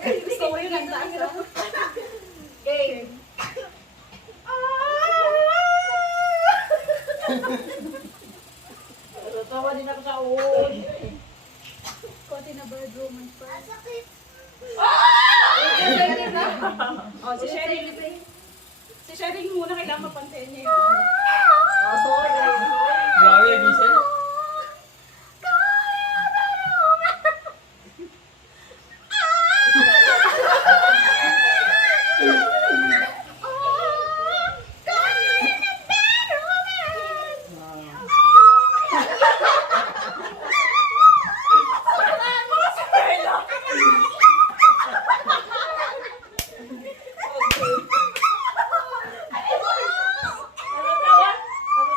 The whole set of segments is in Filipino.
Gusto ko yun ang taas. Game. Tawa din ako sa uod. Konti na bird romance pa. Oh, si Sherry. Si Sherry yung muna kailangan mapantayin niya yun. Oh, sorry. Grabe, Giselle.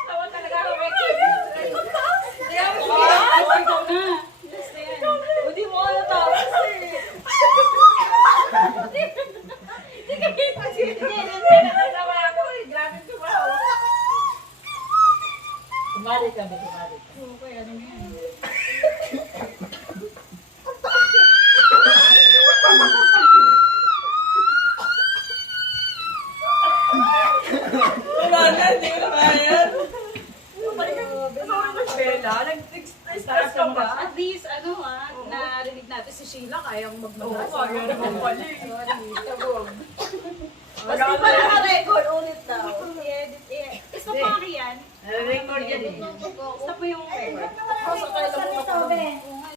Tawa talaga ako, Becky. Kaya mo sige. Ikaw na. Yes, na yan. Hindi mo kaya tawas eh. Natawa ako eh. Grabe tumaw. Tumali kami, tumali. Okay, ano yan? Wala na, hindi ko na kaya. Bella, nag-stress ka ba? At least, narinig natin si Sheila kayang magmagas. Oo, kaya naman pala eh. Sorry, tabog. Basta pa naka-record ulit daw. I-edit, Gusto mo ako yan? Record yan eh. Gusto mo yung record? Basta kaya lang mo